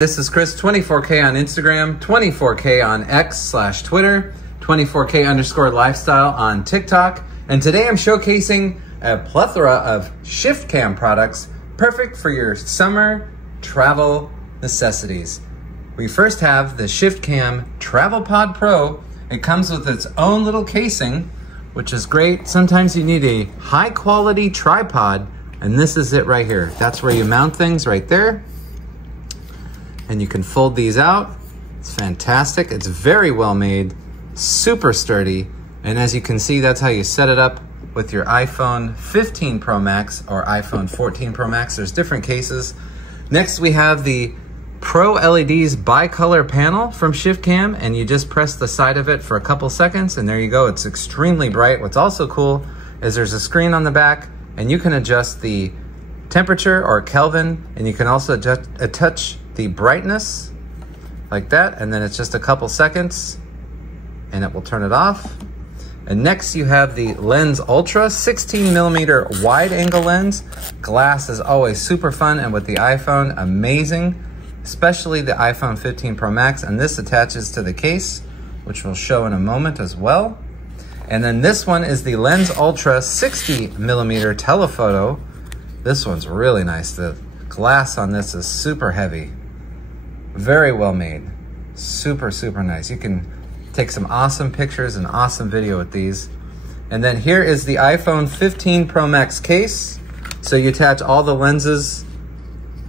This is Chris, 24K on Instagram, 24K on X/Twitter, 24K_lifestyle on TikTok. And today I'm showcasing a plethora of ShiftCam products, perfect for your summer travel necessities. We first have the ShiftCam Travel Pod Pro. It comes with its own little casing, which is great. Sometimes you need a high quality tripod, and this is it right here. That's where you mount things right there. And you can fold these out. It's fantastic. It's very well made, super sturdy. And as you can see, that's how you set it up with your iPhone 15 Pro Max or iPhone 14 Pro Max. There's different cases. Next, we have the Pro LEDs bicolor panel from ShiftCam, and you just press the side of it for a couple seconds, and there you go. It's extremely bright. What's also cool is there's a screen on the back, and you can adjust the temperature or Kelvin, and you can also touch the brightness like that, and then it's just a couple seconds and it will turn it off. And next you have the Lens Ultra 16mm wide angle lens. Glass is always super fun, and with the iPhone, amazing, especially the iPhone 15 Pro Max. And this attaches to the case, which we'll show in a moment as well. And then this one is the Lens Ultra 60mm telephoto. This one's really nice. The glass on this is super heavy. Very well made. Super, super nice. You can take some awesome pictures and awesome video with these. And then here is the iPhone 15 Pro Max case. So you attach all the lenses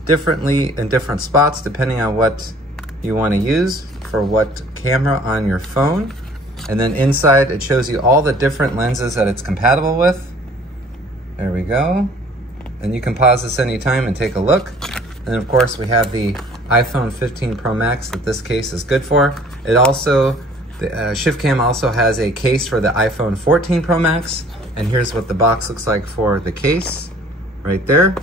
differently in different spots depending on what you want to use for what camera on your phone. And then inside it shows you all the different lenses that it's compatible with. There we go. And you can pause this anytime and take a look. And of course we have the iPhone 15 Pro Max that this case is good for. It also, ShiftCam also has a case for the iPhone 14 Pro Max. And here's what the box looks like for the case right there.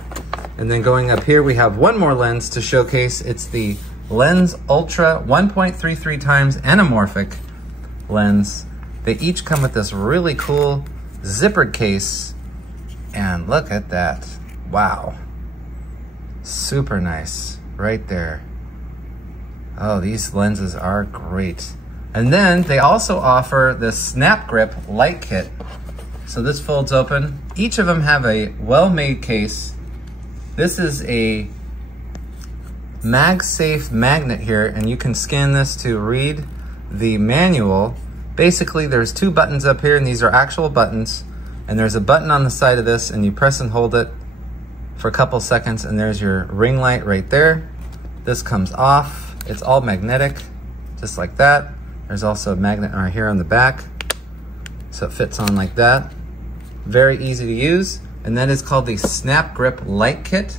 And then going up here, we have one more lens to showcase. It's the Lens Ultra 1.33 times anamorphic lens. They each come with this really cool zippered case. And look at that. Wow. Super nice right there. Oh, these lenses are great. And then they also offer the Snap Grip light kit. So this folds open. Each of them have a well-made case. This is a MagSafe magnet here, and you can scan this to read the manual. Basically, there's two buttons up here, and these are actual buttons. And there's a button on the side of this, and you press and hold it for a couple seconds, and there's your ring light right there. This comes off. It's all magnetic, just like that. There's also a magnet right here on the back, so it fits on like that. Very easy to use. And that is called the Snap Grip Light Kit.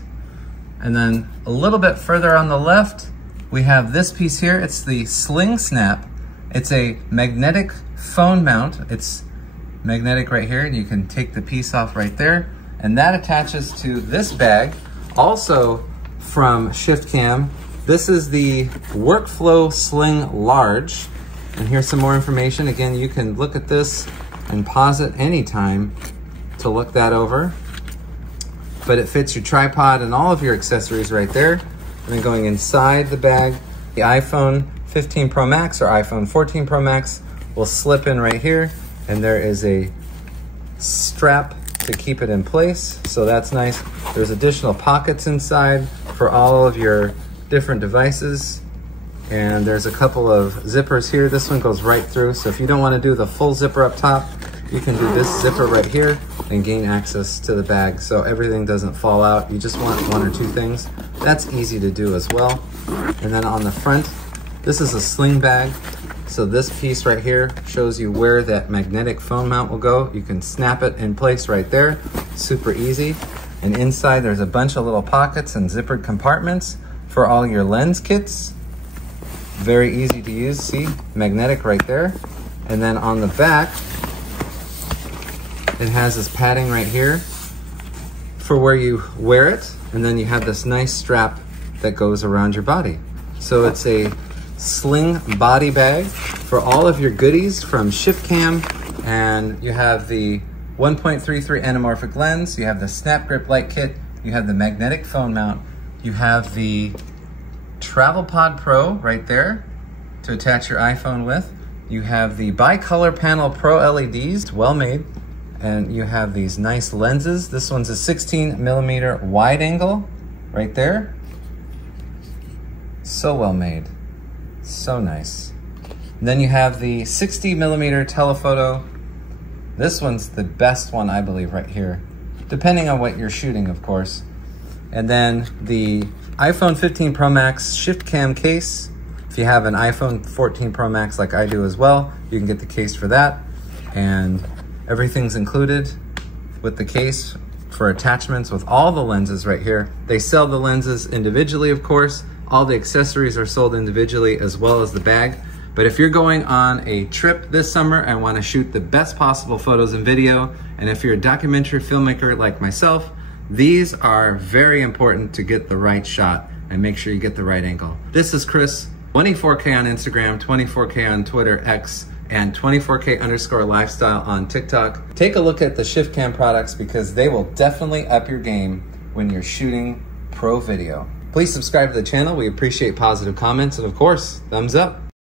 And then a little bit further on the left, we have this piece here. It's the Sling Snap. It's a magnetic phone mount. It's magnetic right here, and you can take the piece off right there. And that attaches to this bag, also from ShiftCam. This is the Workflow Sling Large. And here's some more information. Again, you can look at this and pause it anytime to look that over. But it fits your tripod and all of your accessories right there. And then going inside the bag, the iPhone 15 Pro Max or iPhone 14 Pro Max will slip in right here. And there is a strap to keep it in place, so that's nice. There's additional pockets inside for all of your different devices. And there's a couple of zippers here. This one goes right through, so if you don't want to do the full zipper up top, you can do this zipper right here and gain access to the bag so everything doesn't fall out. You just want one or two things. That's easy to do as well. And then on the front, this is a sling bag. So this piece right here shows you where that magnetic phone mount will go. You can snap it in place right there. Super easy. And inside there's a bunch of little pockets and zippered compartments for all your lens kits. Very easy to use. See, magnetic right there. And then on the back, it has this padding right here for where you wear it. And then you have this nice strap that goes around your body. So it's a sling body bag for all of your goodies from ShiftCam. And you have the 1.33 anamorphic lens, you have the Snap Grip Light Kit, you have the magnetic phone mount, you have the Travel Pod Pro right there to attach your iPhone with. You have the Bicolor Panel Pro LEDs, well made. And you have these nice lenses. This one's a 16mm wide angle right there. So well made, so nice. And then you have the 60mm telephoto. This one's the best one, I believe, right here, depending on what you're shooting, of course. And then the iPhone 15 Pro Max ShiftCam case. If you have an iPhone 14 Pro Max like I do as well, you can get the case for that. And everything's included with the case for attachments with all the lenses right here. They sell the lenses individually, of course. All the accessories are sold individually as well as the bag. But if you're going on a trip this summer and want to shoot the best possible photos and video, and if you're a documentary filmmaker like myself, these are very important to get the right shot and make sure you get the right angle. This is Chris, 24K on Instagram, 24K on Twitter, X, and 24K_lifestyle on TikTok. Take a look at the ShiftCam products because they will definitely up your game when you're shooting pro video. Please subscribe to the channel. We appreciate positive comments and of course, thumbs up.